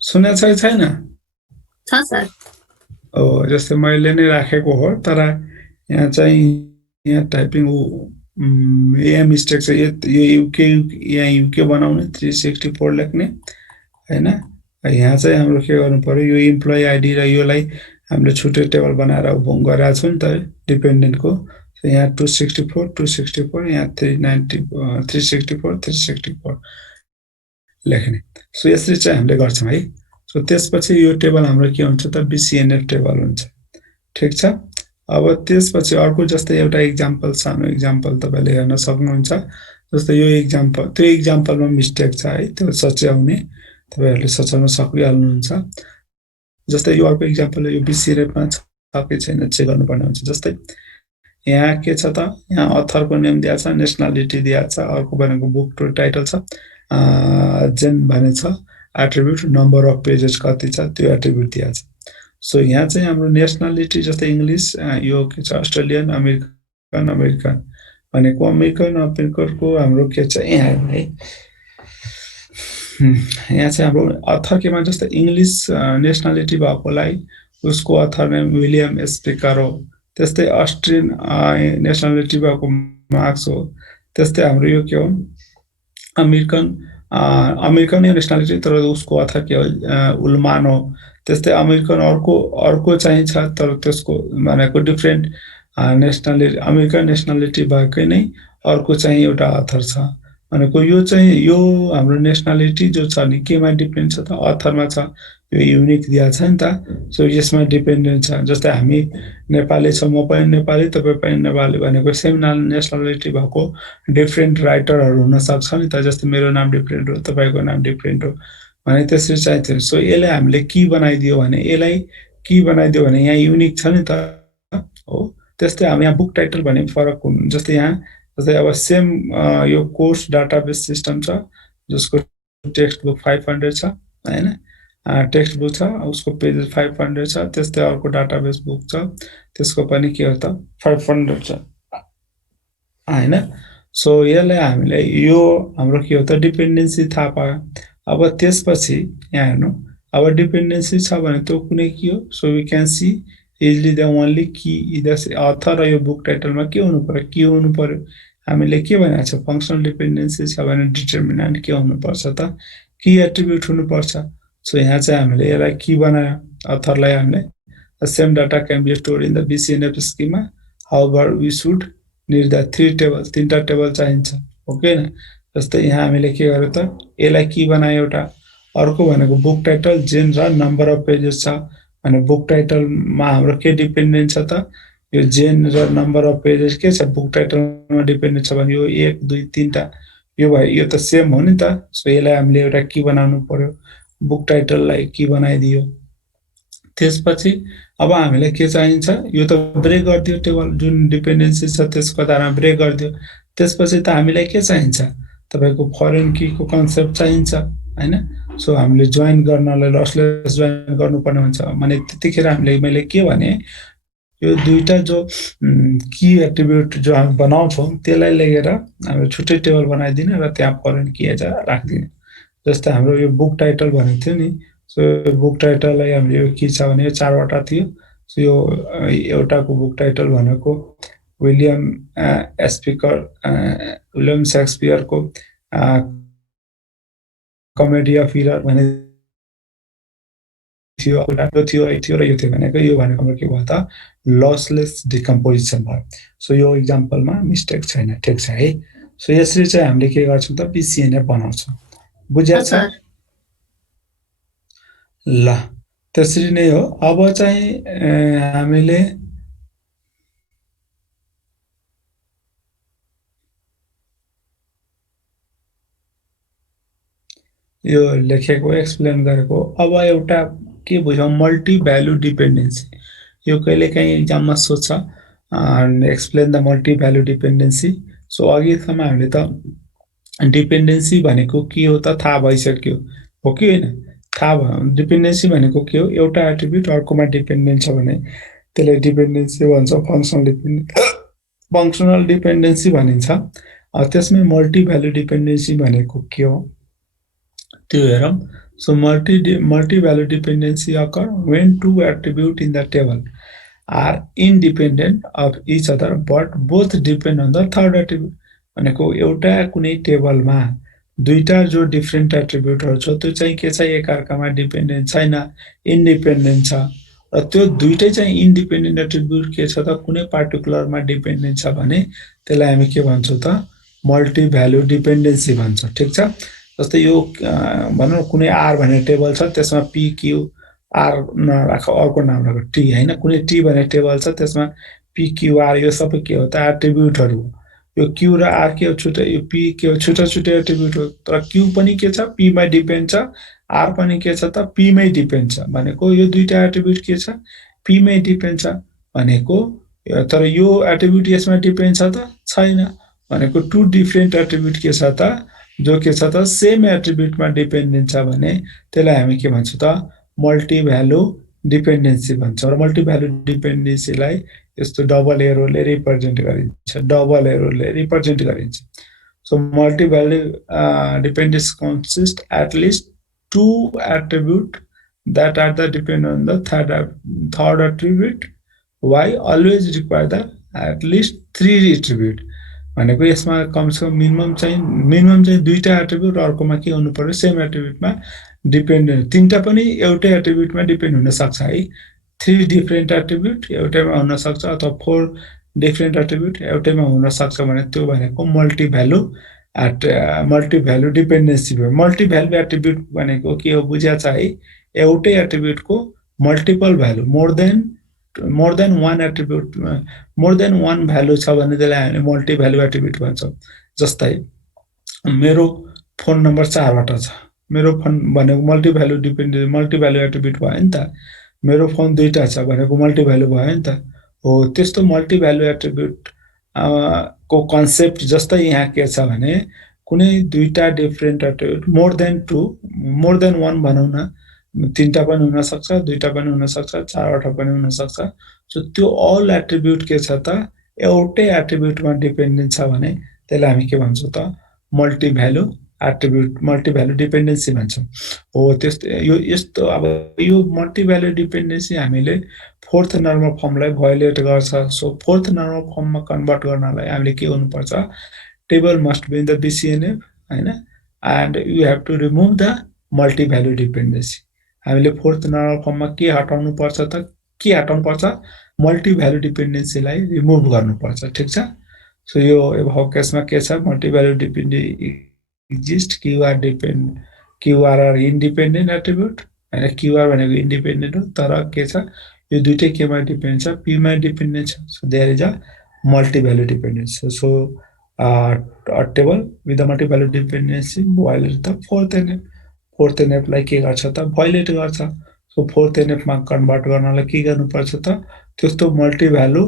सुनेको छ कि छैन? छ सर। ओ, जस्तै मैले नै राखेको हो, तर यहाँ चाहिँ यहाँ टाइपिङ यहाँ मिस्टेक छ। यो युके, यहाँ युके बनाउने 364 लेख्ने हैन, यहाँ चाहिँ हाम्रो के गर्नु पर्यो, यो इम्प्लोइ आइडी र योलाई हामीले छुट्टै टेबल बनाएर गरेको छु नि त डिपेन्डेन्टको। यहाँ 264 264 यहाँ 390 364 364 लेख्ने। सो यसरी चाहिँ हामीले गर्छौँ है। सो त्यसपछि यो टेबल हाम्रो के हुन्छ त, BCNF टेबल हुन्छ। ठिक छ। अब त्यसपछि अर्को जस्तै एउटा इक्जाम्पल, सानो इक्जाम्पल तपाईँले हेर्न सक्नुहुन्छ। जस्तै यो इक्जाम्पल, त्यो इक्जाम्पलमा मिस्टेक छ है, त्यो सच्याउने तपाईँहरूले सच्याउन सकिहाल्नुहुन्छ। जस्तै यो अर्को इक्जाम्पल, यो BCNF-मा छ कि छैन चेक गर्नुपर्ने हुन्छ। जस्तै यहाँ के छ त, यहाँ अथरको नेम दिएको छ, नेसनालिटी दिएको छ, अर्को भनेको बुक टाइटल छ, जेन भने छ, एट्रिब्युट नम्बर अफ पेजेस कति छ त्यो एट्रिब्युट दिएको छ। सो यहाँ चाहिँ हाम्रो नेसनालिटी जस्तै इङ्ग्लिस, यो के छ अस्ट्रेलियन, अमेरिकन भनेको अमेरिकनको हाम्रो के छ यहाँ है। यहाँ चाहिँ हाम्रो अथर केमा जस्तै इङ्ग्लिस नेसनालिटी भएकोलाई उसको अथर नेम विलियम स्पिकर हो। त्यस्तै अस्ट्रियन नेसनालिटी भएको मार्क्स हो। त्यस्तै हाम्रो यो के हो, अमेरिकन नेसनालिटी तर उसको अथर के हो, उल्मान हो। त्यस्तै अमेरिकन अर्को चाहिँ छ तर त्यसको भनेको डिफ्रेन्ट नेसनालिटी, अमेरिकन नेसनालिटी भएकै नै अर्को चाहिँ एउटा अथर छ भनेको। यो चाहिँ यो हाम्रो नेसनालिटी जो छ नि केमा डिपेन्ड छ त, अथरमा छ। यो युनिक दिएको छ नि त। सो यसमा डिपेन्डेन्ट छ। जस्तै हामी नेपाली छ, म पनि नेपाली, तपाईँ पनि नेपाली भनेको सेम नेसनालिटी भएको डिफ्रेन्ट राइटरहरू हुनसक्छ नि त। जस्तै मेरो नाम डिफ्रेन्ट हो, तपाईँको नाम डिफ्रेन्ट हो भने त्यसरी चाहिँ थियो। सो यसलाई हामीले की बनाइदियो भने, यसलाई की बनाइदियो भने यहाँ युनिक छ नि त हो। त्यस्तै हामी यहाँ बुक टाइटल भने फरक हुनु। जस्तै यहाँ जस्तै अब सेम यो कोर्स डाटाबेस सिस्टम छ जसको टेक्स्ट बुक 500 छ हैन, टेक्स्ट बुक छ उसको पेजेस 500 छ। त्यस्तै अर्को डाटाबेस बुक छ त्यसको पनि के हो त 500 छ हैन। सो यसलाई हामीले यो हाम्रो के हो त डिपेन्डेन्सी थाहा पायो। अब त्यसपछि यहाँ हेर्नु, अब डिपेन्डेन्सी छ भने त्यो कुनै के हो। So we can see easily the only key the author र यो बुक टाइटलमा के हुनु पर्यो, के हुनु पर्यो। हामीले के भनेको छ, फङ्सनल डिपेन्डेन्सी छ भने डिटर्मिनेन्ट के हुनुपर्छ त, की एट्रिब्युट हुनुपर्छ। सो यहाँ चाहिँ हामीले यसलाई की बनायो, अथरलाई हामीले same data can be stored in the BCNF schema, however we should need the 3 table, 3टा टेबल चाहिन्छ ओके न। जस्तै यहाँ हामीले के गर्यो त, यसलाई की बनायो एउटा। अर्को भनेको बुक टाइटल, जेन र नम्बर अफ पेजेस छ भने बुक टाइटलमा हाम्रो के डिपेन्डेन्ट छ त, यो जेन र नम्बर अफ पेजेस के छ बुक टाइटलमा डिपेन्डेन्ट छ भने यो 1 2 3टा यो भयो, यो त सेम हो नि त। सो यसलाई हामीले एउटा की बनाउनु पर्यो, बुक टाइटललाई की बनाइदियो। त्यसपछि अब हामीलाई के चाहिन्छ, यो त ब्रेक गरिदियो टेबल, जुन डिपेन्डेन्सी छ त्यसको आधारमा ब्रेक गरिदियो। त्यसपछि त हामीलाई के चाहिन्छ, तपाईको फरेन कीको कन्सेप्ट चाहिन्छ हैन। सो हामीले जोइन गर्नलाई लसलेस जोइन गर्नुपर्ने हुन्छ भने त्यतिखेर हामीले मैले के भने यो दुईटा जो की एट्रिब्युट जो हामी बनाउँछौँ त्यसलाई लिएर हामीले छुट्टै टेबल बनाइदिने र त्यहाँ फरेन की एज राखिदिने। जस्तै हाम्रो यो बुक टाइटल भनेको थियो नि, सो बुक टाइटललाई हामीले यो के छ भने यो 4वटा थियो। सो यो एउटाको बुक टाइटल भनेको विलियम शेक्सपियरको कमेडी अफ इरर भने थियो, यो थियो र यो थियो भनेको यो भनेको के भयो त लसलेस डिकम्पोजिसन भयो। सो यो इक्जाम्पलमा मिस्टेक छैन, ठिक छ है। सो यसरी चाहिँ हामीले के गर्छौँ त BCNF बनाउँछौँ, बुझ्या छ ल। त्यसरी नै हो। अब चाहिँ हामीले यो लेखेको एक्सप्लेन गरेको। अब एउटा के बुझौँ, मल्टी भ्यालु डिपेन्डेन्सी। यो कहिलेकाहीँ इक्जाममा सोध्छ, explain the multi value dependency. So अघिसम्म हामीले त डिपेन्डेन्सी भनेको के हो त थाहा भइसक्यो हो कि होइन। थाहा भयो डिपेन्डेन्सी भनेको के हो, एउटा एट्रिब्युट अर्कोमा डिपेन्डेन्ट छ भने त्यसलाई डिपेन्डेन्सी भन्छ, फङ्सनल डिपेन्डेन्सी भनिन्छ। त्यसमै मल्टी भ्यालु डिपेन्डेन्सी भनेको के हो त्यो हेरौँ। So multi-value dependency occur when two attributes in the table are independent of each other but both depend on the third attribute। भनेको एउटा कुनै टेबलमा दुईटा जो डिफ्रेन्ट एट्रिब्युटहरु छ त्यो चाहिँ के छ एकअर्कामा डिपेन्डेन्ट छैन, इन्डिपेन्डेन्ट छ। र त्यो दुईटै चाहिँ इन्डिपेन्डेन्ट एट्रिब्युट के छ त कुनै पार्टिकुलरमा डिपेन्डेन्ट छ भने त्यसलाई हामी के भन्छौँ त मल्टी भ्यालु डिपेन्डेन्सी भन्छ। ठीक छ। जस्तै यो भनौँ कुनै आर भन्ने टेबल छ त्यसमा पी क्यू आर नराख अर्को नाम राख टी हैन, कुनै टी भन्ने टेबल छ त्यसमा पी क्यू आर यो सबै के हो त एट्रिब्युटहरु हो। यो क्यू र आर के हो छुट्टै, यो पी के हो छुट्टा छुट्टै एट्रिब्युट हो। तर क्यू पनि के छ पी मा डिपेन्ड छ, आर पनि के छ त पी मै डिपेन्ड छ भनेको यो दुईटा एट्रिब्युट के छ पी मै डिपेन्ड छ भनेको। तर यो एट्रिब्युट यसमा डिपेन्ड छ त छैन भनेको टु डिफरेन्ट एट्रिब्युट के छ त जो के छ त सेम एट्रिब्युटमा डिपेन्डेन्ट छ भने त्यसलाई हामी के भन्छौँ त मल्टी भ्यालु डिपेन्डेन्सी भन्छ। र मल्टी भ्यालु डिपेन्डेन्सीलाई यस्तो डबल एरोले रिप्रेजेन्ट गरिन्छ, डबल एरोले रिप्रेजेन्ट गरिन्छ। So multi-value dependence consists at least two attribute that are the depend on the third attribute. Why always require the at least three attribute भनेको यसमा कमसेकम मिनिमम चाहिँ दुईटा एट्रिब्युट अर्कोमा के हुनु पर्यो सेम एट्रिब्युटमा डिपेन्डेन्ट, तीनटा पनि एउटै एट्रिब्युटमा डिपेन्ड हुन सक्छ है। थ्री डिफरेन्ट एट्रिब्युट एउटैमा हुन सक्छ अथवा फोर डिफरेन्ट एट्रिब्युट एउटैमा हुन सक्छ भने त्यो भनेको मल्टी भ्यालु डिपेन्डेन्सी भयो। मल्टी भ्यालु एट्रिब्युट भनेको के हो बुझ्या छ है, एउटै एट्रिब्युटको multiple value more then one attribute more then one value छ भने त्यसलाई हामीले मल्टी भ्यालु एट्रिब्युट भन्छौँ। जस्तै मेरो फोन नम्बर 4 वटा छ, मेरो फोन भनेको मल्टी भ्यालु एट्रिब्युट भयो नि त। मेरो फोन दुईटा छ भनेको मल्टी भ्यालु भयो नि त। हो त्यस्तो मल्टी भ्यालु एट्रिब्युट को कन्सेप्ट जस्तै यहाँ के छ भने कुनै दुईटा different attribute more then one भनौँ न, तीनटा पनि हुन सक्छ, दुईटा पनि हुन सक्छ, चारवटा पनि हुन सक्छ। सो त्यो अल एट्रिब्युट के छ त एउटै एट्रिब्युटमा डिपेन्डेन्ट छ भने त्यसलाई हामी के भन्छौँ त मल्टी भ्यालु डिपेन्डेन्सी भन्छौँ। हो त्यस्तो यो यस्तो अब यो मल्टी भ्यालु डिपेन्डेन्सी हामीले फोर्थ नर्मल फर्मलाई भायोलेट गर्छ। सो फोर्थ नर्मल फर्ममा कन्भर्ट गर्नलाई हामीले के गर्नुपर्छ table must be in the BCNF हैन, and you have to remove the multi value dependency. हामीले फोर्थ नर्मल फर्ममा के हटाउनु पर्छ त के हटाउनु पर्छ मल्टी भ्यालु डिपेन्डेन्सीलाई रिमुभ गर्नुपर्छ। ठीक छ। सो यो अब केसमा के छ multi value dependency exist Q R are independent attribute हैन, क्युआर भनेको इन्डिपेन्डेन्ट हो तर के छ यो दुईटै केमा डिपेन्ड छ पी मा डिपेन्डेन्ट छ। So there is a multi value dependency. So a table with the multi value dependency violate the fourth NF। Fourth NF लाई के गर्छ त भायोलेट गर्छ। सो फोर्थ NF मा कन्भर्ट गर्नलाई के गर्नुपर्छ त त्यस्तो मल्टी भ्यालु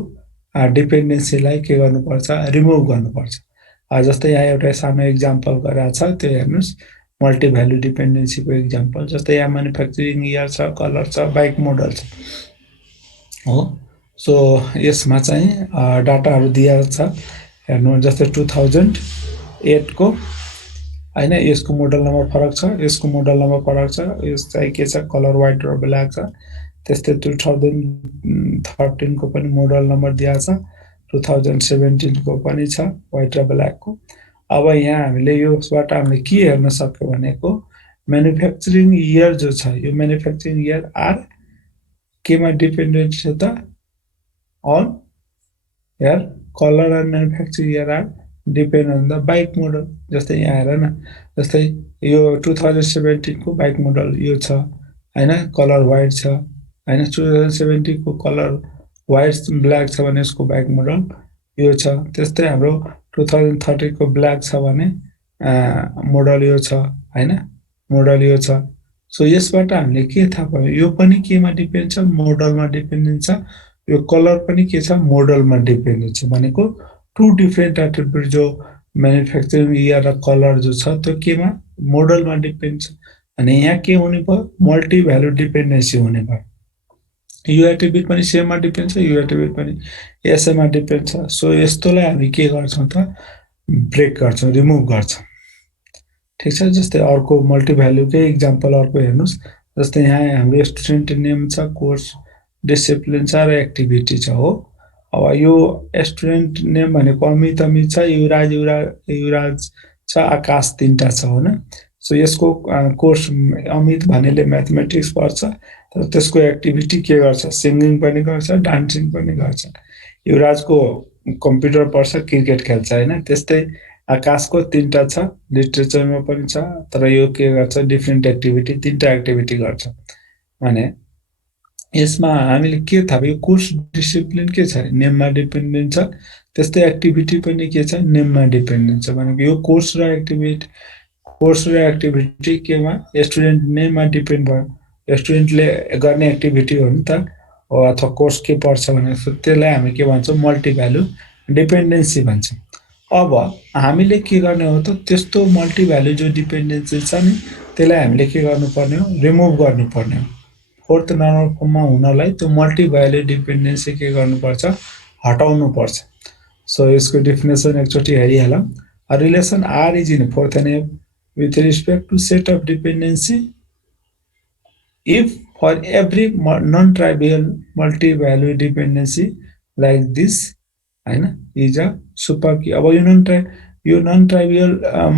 डिपेन्डेन्सीलाई के गर्नुपर्छ रिमुभ गर्नुपर्छ। जस्तै यहाँ एउटा सानो एक्जाम्पल गराएको छ त्यो हेर्नुस् मल्टी भ्यालु डिपेन्डेन्सीको एक्जाम्पल। जस्तै यहाँ म्यानुफ्याक्चरिङ इयर छ, कलर छ, बाइक मोडल छ हो। सो यसमा चाहिँ डाटाहरु दिएको छ हेर्नु। जस्तै 2008 को हैन यसको मोडल नम्बर फरक छ, यसको मोडल नम्बर फरक छ, यस चाहिँ के छ कलर व्हाइट र ब्ल्याक छ। त्यस्तै 2013 को पनि मोडल नम्बर दिएको छ, 2017 को पनि छ व्हाइट र ब्ल्याक को। अब यहाँ हामीले यसबाट हामीले के हेर्न सक्यो भनेको म्यानुफ्याक्चरिङ इयर जो छ यो म्यानुफ्याक्चरिङ इयर आर केमा डिपेन्डेन्ट छ त on here colour and manufacturing year are depend on the bike model. जस्तै यहाँ हेर न, जस्तै यो 2017 को बाइक मोडल यो छ हैन, कलर व्हाइट छ हैन, 2017 को कलर व्हाइट ब्ल्याक छ भने यसको बाइक मोडल यो छ। त्यस्तै हाम्रो 2030 को ब्ल्याक छ भने मोडल यो छ हैन, मोडल यो छ। सो यसबाट हामीले के थाहा पायो यो पनि केमा डिपेन्ड छ मोडलमा डिपेन्डेन्ट छ, यो कलर पनि के छ मोडलमा डिपेन्डेन्ट छ भनेको टु डिफरेन्ट एट्रिब्युट जो म्यानुफ्याक्चरिङ इयर र कलर जो छ त्यो केमा मोडलमा डिपेन्ड छ। अनि यहाँ के हुने भयो मल्टी भ्यालु डिपेन्डेन्सी हुने भयो। यो एट्रिब्युट पनि सेममा डिपेन्ड छ, यो एट्रिब्युट पनि यसैमा डिपेन्ड छ। सो यस्तोलाई हामी के गर्छौं त ब्रेक गर्छौं, रिमुभ गर्छौं। ठीक छ। जस्तै अर्को मल्टी भ्यालुकै एक्जाम्पल अर्को हेर्नुस्। जस्तै यहाँ हाम्रो स्टुडेन्ट नेम छ, कोर्स डिसिप्लिन छ र एक्टिभिटी छ हो। अब यो स्टुडेन्ट नेम भनेको अमित छ, युवराज छ छ, आकाश 3टा छ होइन। सो यसको कोर्स अमित भनेले म्याथमेटिक्स पढ्छ, तर त्यसको एक्टिभिटी के गर्छ, सिङ्गिङ पनि गर्छ, डान्सिङ पनि गर्छ। युवराजको कम्प्युटर पढ्छ, क्रिकेट खेल्छ होइन। त्यस्तै आकाशको 3टा छ, लिटरेचरमा पनि छ, तर यो के गर्छ, डिफ्रेन्ट एक्टिभिटी 3टा एक्टिभिटी गर्छ भने यसमा हामीले के थाहा भयो, कोर्स डिसिप्लिन के छ, नेममा डिपेन्डेन्ट छ। त्यस्तै एक्टिभिटी पनि के छ, नेममा डिपेन्डेन्ट छ। भनेको यो कोर्स र एक्टिभिटी केमा, स्टुडेन्ट नेममा डिपेन्ड भयो। स्टुडेन्टले गर्ने एक्टिभिटी हो नि त, अथवा कोर्स के पढ्छ भने त्यसलाई हामी के भन्छौँ, मल्टी भ्यालु डिपेन्डेन्सी भन्छौँ। अब हामीले के गर्ने हो त, त्यस्तो मल्टी भ्यालु जो डिपेन्डेन्सी छ नि त्यसलाई हामीले के गर्नुपर्ने हो, रिमुभ गर्नुपर्ने हो। फोर्थ नर्मल फर्ममा हुनलाई त्यो मल्टी भ्यालु डिपेन्डेन्सी के गर्नुपर्छ, हटाउनु पर्छ। सो यसको डेफिनेसन एकचोटि हेरिहालौँ। A relation R is in fourth NF with respect to set of dependency if for every non-trivial multi-value dependency like this होइन इज अ सुपर की। अब यो नन ट्राइभियल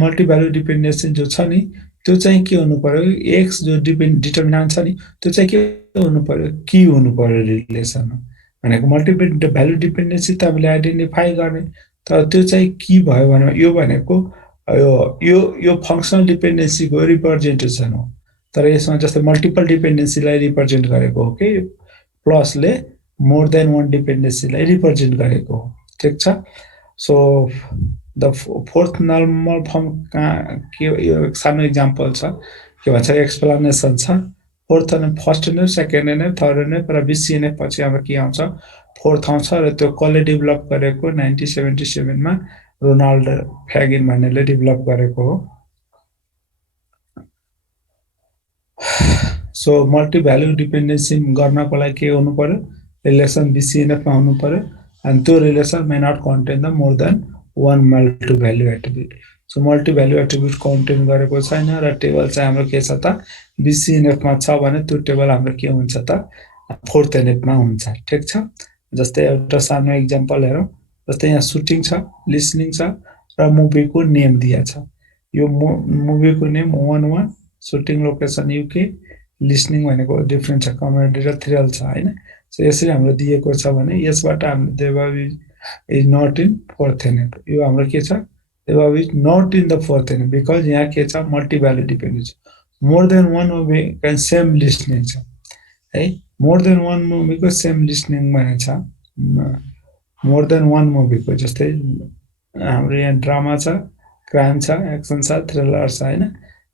मल्टी-भ्यालु डिपेन्डेन्सी जो छ नि त्यो चाहिँ के हुनु पर्यो, एक्स जो डिटर्मिनान्ट छ नि त्यो चाहिँ के हुनु पर्यो, की हुनु पर्यो रिलेसन भनेको। मल्टी-भ्यालु डिपेन्डेन्सी त हामीले आइडेन्टिफाई गर्ने, तर त्यो चाहिँ की भयो भने यो भनेको यो फङ्सनल डिपेन्डेन्सीको रिप्रेजेन्टेसन हो। तर यसमा जस्तै मल्टिपल डिपेन्डेन्सीलाई रिप्रेजेन्ट गरेको हो कि प्लसले मोर देन वान डिपेन्डेन्सीलाई रिप्रेजेन्ट गरेको हो। ठिक छ। So the fourth normal form के, यो सानो इक्जाम्पल छ, के भन्छ एक्सप्लेनेसन छ। Fourth NF, first NF, second NF, third NF र बिसिएनएफ पछि हाम्रो के आउँछ, फोर्थ आउँछ। र त्यो कसले डेभलप गरेको, 1977 मा रोनाल्ड फ्यागिन भन्नेले डेभलप गरेको हो। सो मल्टी भ्यालु डिपेन्डेन्सी गर्नको लागि के हुनु पर्यो, रिलेसन बिसिएनएफमा हुनु पर्यो। and त्यो relation may not contain the more than one multi value attribute. So multi value attribute contain गरेको छैन र टेबल चाहिँ हाम्रो के छ त, बिसिएनएफमा छ भने त्यो टेबल हाम्रो के हुन्छ त, फोर्थ एनएफमा हुन्छ। ठिक छ। जस्तै एउटा सानो इक्जाम्पल हेरौँ। जस्तै यहाँ सुटिङ छ, लिसनिङ छ र मुभीको नेम दिएको छ। यो मुभीको name 11, shooting location UK, listening भनेको डिफ्रेन्ट छ, कमेडी र थ्रिल छ होइन। सो यसरी हाम्रो दिएको छ भने यसबाट हाम्रो देवाबी is not in fourth NF. यो हाम्रो के छ, देवाबी is not in the fourth NF because यहाँ के छ, मल्टी भ्यालु डिपेन्डेन्ट छ। More then one movie can same listening छ है। मोर देन वान मुभीको सेम लिसनिङ भने छ, मोर देन वान मुभीको। जस्तै हाम्रो यहाँ ड्रामा छ, क्राइम छ, एक्सन छ, थ्रिलर छ होइन।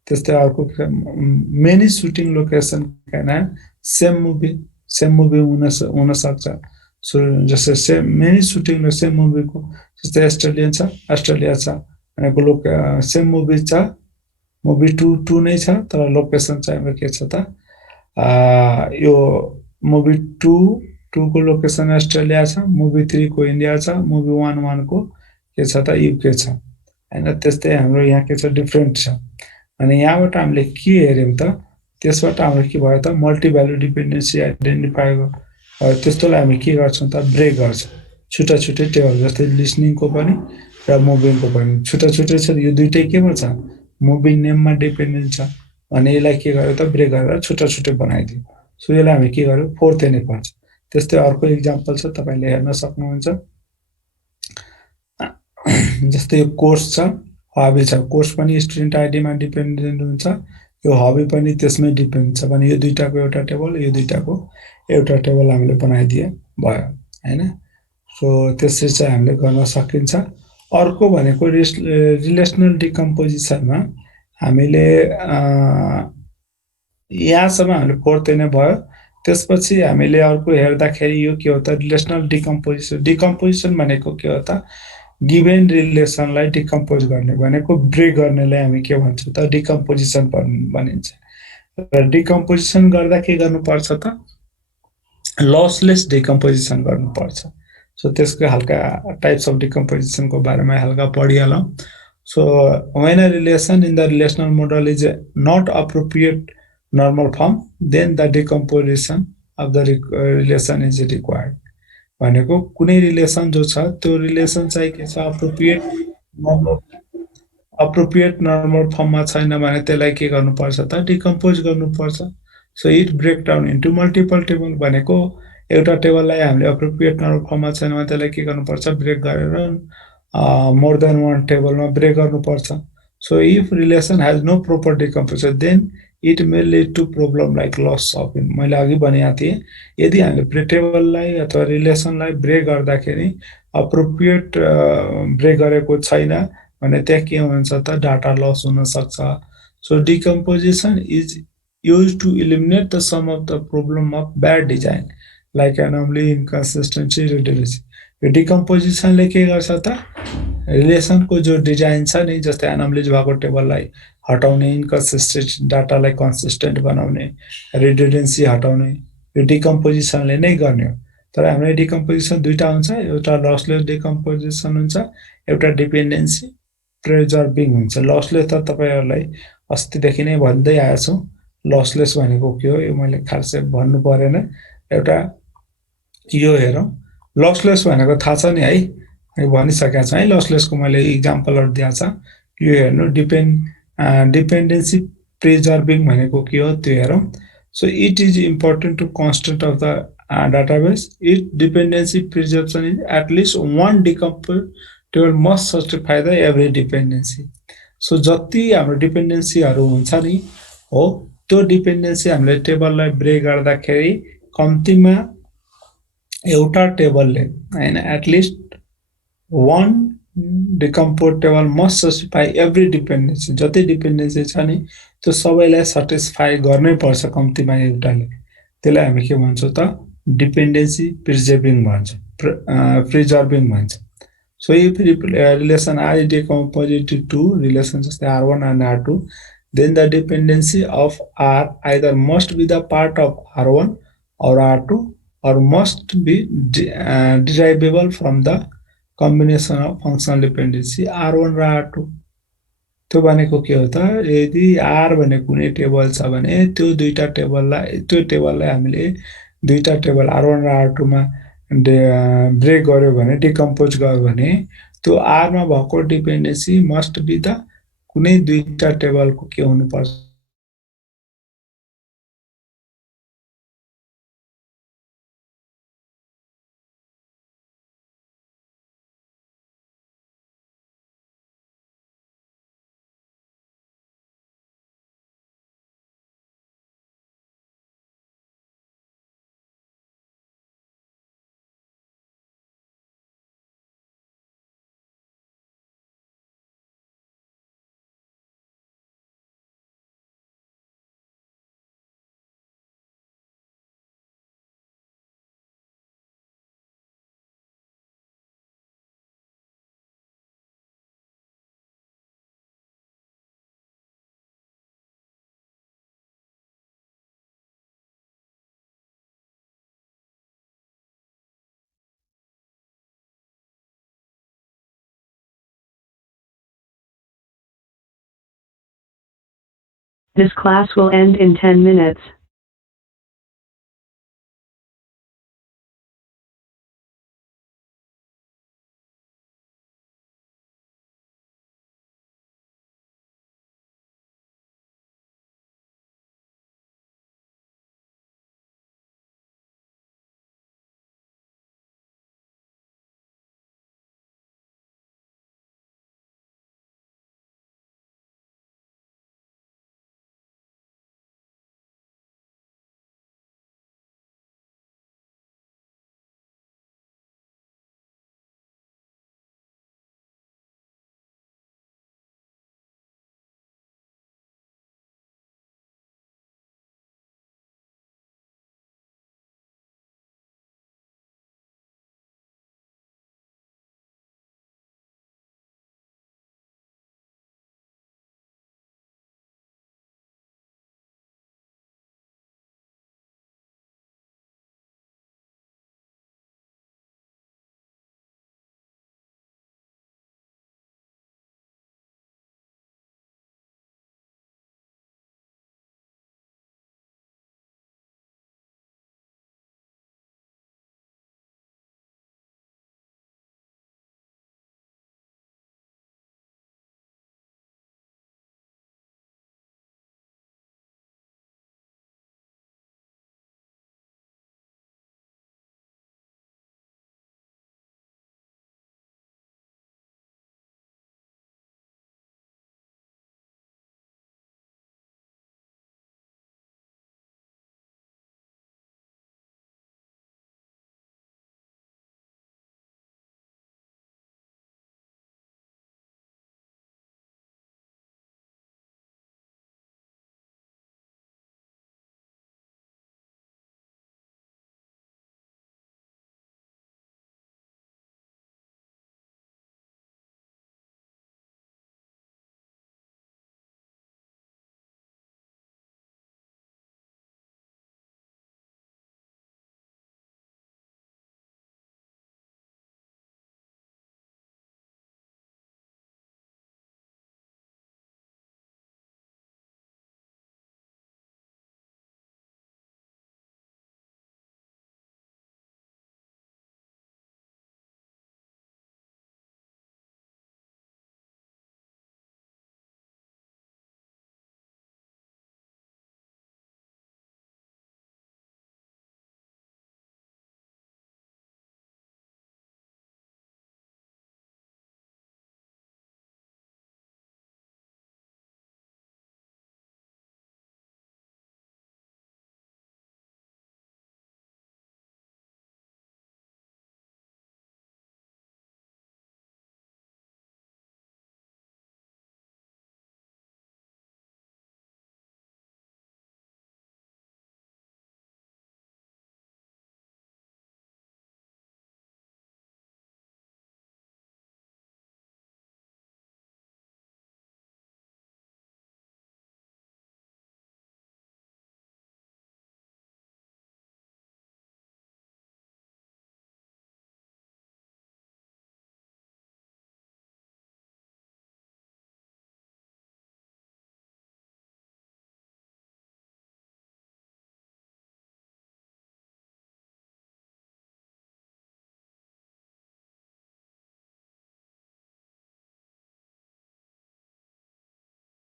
त्यस्तै अर्को many shooting location can same movie हुन सक्छ। सो जस्तै सेम मेनी सुटिङ र सेम मुभीको, जस्तै अस्ट्रेलिया छ भनेको सेम मुभी छ, मुभी टू नै छ, तर लोकेसन चाहिँ हाम्रो के छ त, यो मुभी टूको लोकेसन अस्ट्रेलिया छ, मुभी 3 को इन्डिया छ, मुभी 1 को के छ त, युके छ होइन। त्यस्तै हाम्रो यहाँ के छ, डिफ्रेन्ट छ। अनि यहाँबाट हामीले के हेर्यौँ त, त्यसबाट हाम्रो के भयो त, मल्टी भ्यालु डिपेन्डेन्सी आइडेन्टिफाई भयो। त्यस्तोलाई हामी के गर्छौँ त, ब्रेक गर्छौँ छुट्टा छुट्टै टेबल। जस्तै लिसनिङको पनि र मुभिङको पनि छुट्टा छुट्टै छ। यो दुइटै केमा छ, मुभी नेममा डिपेन्डेन्ट छ भने यसलाई के गर्यो त, ब्रेक गरेर छुट्टा छुट्टै बनाइदियो। सो यसलाई हामी के गर्यो, फोर्थ एनएफ भन्छ। त्यस्तै अर्को इक्जाम्पल छ, तपाईँले हेर्न सक्नुहुन्छ। जस्तै यो कोर्स छ, हबी छ। कोर्स पनि स्टुडेन्ट आइडीमा डिपेन्डेन्ट हुन्छ, यो हबी पनि त्यसमै डिपेन्ड छ भने यो दुईटाको एउटा टेबल, यो दुईटाको एउटा टेबल हामीले बनाइदिए भयो होइन। सो त्यसरी चाहिँ हामीले गर्न सकिन्छ। अर्को भनेको रिलेसनल डिकम्पोजिसनमा हामीले यहाँसम्म हामीले फोर्थ एनएफ भयो। त्यसपछि हामीले अर्को हेर्दाखेरि यो के हो त, रिलेसनल डिकम्पोजिसन भनेको के हो त, गिभेन रिलेसनलाई डिकम्पोज गर्ने भनेको, ब्रेक गर्नेलाई हामी के भन्छौँ त, डिकम्पोजिसन भनिन्छ। र डिकम्पोजिसन गर्दा के गर्नुपर्छ त, लसलेस डिकम्पोजिसन गर्नुपर्छ। सो त्यसको हल्का टाइप्स अफ डिकम्पोजिसनको बारेमा हल्का पढिहालौँ। So when a relation in the relational model is not appropriate normal form, then the decomposition of the relation is required. भनेको कुनै रिलेसन जो छ त्यो रिलेसन चाहिँ के छ, अप्रोप्रिएट नर्मल फर्ममा छैन भने त्यसलाई के गर्नुपर्छ त डिकम्पोज गर्नुपर्छ so it break down into multiple table भनेको एउटा टेबललाई हामीले अप्रोप्रिएट नर्मल फर्ममा छैन भने त्यसलाई के गर्नुपर्छ ब्रेक गरेर मोर देन वान टेबलमा ब्रेक गर्नुपर्छ so if relation has no proper decomposer then it may lead to problem like loss of मैले अघि भनेको थिएँ यदि हामीले टेबललाई अथवा रिलेसनलाई ब्रेक गर्दाखेरि अप्रोप्रिएट ब्रेक गरेको छैन भने त्यहाँ के हुन्छ त डाटा लस हुन सक्छ so decomposition is used to eliminate the sum of the problem of bad design like anomaly inconsistency redundancy यो डिकम्पोजिसनले के गर्छ त रिलेसनको जो डिजाइन छ नि जस्तै एनोमलिज भएको टेबललाई हटाउने इन्कन्सिस्टेन्ट डाटालाई कन्सिस्टेन्ट बनाउने रिडन्डेन्सी हटाउने यो डिकम्पोजिसनले नै गर्ने हो तर हाम्रो डिकम्पोजिसन दुईटा हुन्छ एउटा लसलेस डिकम्पोजिसन हुन्छ एउटा डिपेन्डेन्सी प्रिजर्भिङ हुन्छ लसलेस त तपाईहरुलाई अस्तिदेखि नै भन्दै आएको छु लसलेस भनेको के हो यो मैले खासै भन्नु परेन एउटा यो हेरौँ लसलेस भनेको थाहा छ नि है भनिसकेको छु है लसलेसको मैले इक्जाम्पलहरु दिएको छ यो हेर्नु डिपेन्डेन्सी प्रिजर्भिङ भनेको के हो त्यो हेरौँ so it is important to constant of the database it dependency preservation is at least one decomposed table must satisfy the every dependency so जति हाम्रो डिपेन्डेन्सीहरु हुन्छ नि हो त्यो डिपेन्डेन्सी हामीले टेबललाई ब्रेक गर्दाखेरि कम्तिमा एउटा टेबलले हैन at least one decomposed table must satisfy every dependency जति डिपेन्डेन्सी छ नि त्यो सबैलाई सटिस्फाई गर्नै पर्छ कम्तिमा एउटाले त्यसलाई हामी के भन्छौं त डिपेन्डेन्सी प्रिजर्भिङ भन्छ प्रिजर्भिङ भन्छ so if relation R is decomposed to two relation जस्तै R1 and R2 then the dependency of R either must be the part of R1 or R2 or must be derivable from the combination of functional dependency R1 र R2 त्यो भनेको के हो त यदि R भनेको कुनै टेबल छ भने त्यो दुईटा टेबललाई हामीले दुईटा टेबल R1 र R2 मा ब्रेक गर्यो भने डिकम्पोज गर्यो भने त्यो R मा भएको डिपेन्डेन्सी मस्ट बी द कुनै दुईटा टेबलको के हुनुपर्छ This class will end in 10 minutes.